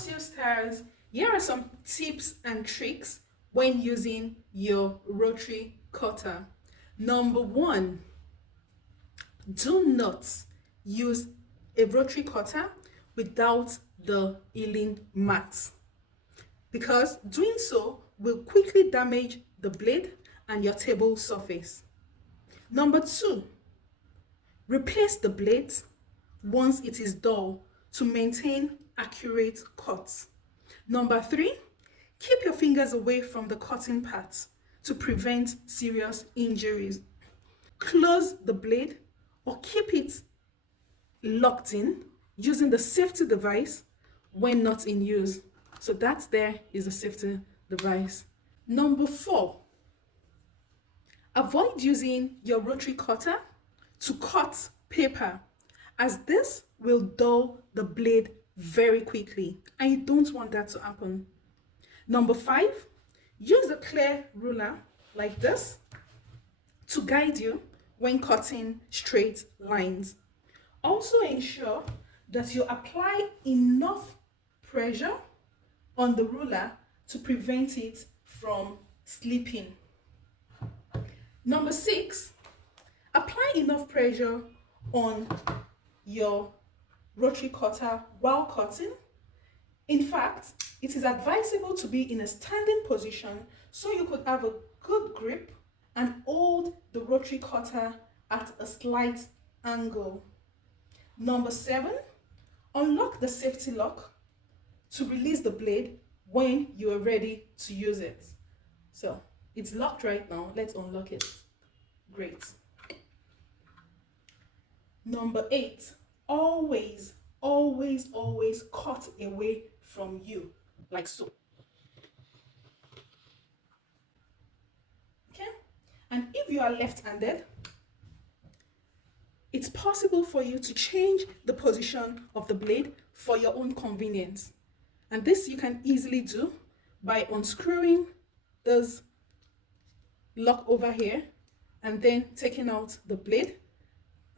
Stars, here are some tips and tricks when using your rotary cutter. Number one, do not use a rotary cutter without the healing mat, because doing so will quickly damage the blade and your table surface. Number two, replace the blades once it is dull to maintain accurate cuts. Number three, keep your fingers away from the cutting parts to prevent serious injuries. Close the blade or keep it locked in using the safety device when not in use. So that there is a safety device. Number four, avoid using your rotary cutter to cut paper, as this will dull the blade very quickly and you don't want that to happen. Number five, use a clear ruler like this to guide you when cutting straight lines. Also ensure that you apply enough pressure on the ruler to prevent it from slipping. Number six, apply enough pressure on your rotary cutter while cutting. In fact, it is advisable to be in a standing position so you could have a good grip and hold the rotary cutter at a slight angle. Number seven, unlock the safety lock to release the blade when you are ready to use it. So it's locked right now. Let's unlock it. Great. Number eight, always cut away from you, like so. Okay? And if you are left-handed, it's possible for you to change the position of the blade for your own convenience. And this you can easily do by unscrewing this lock over here and then taking out the blade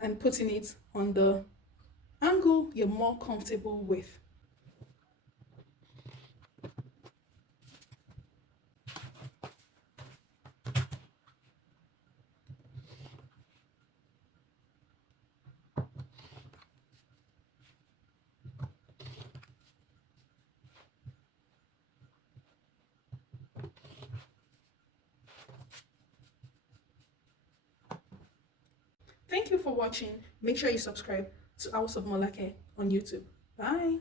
and putting it on the angle you're more comfortable with. Thank you for watching. Make sure you subscribe to House of Molake on YouTube. Bye.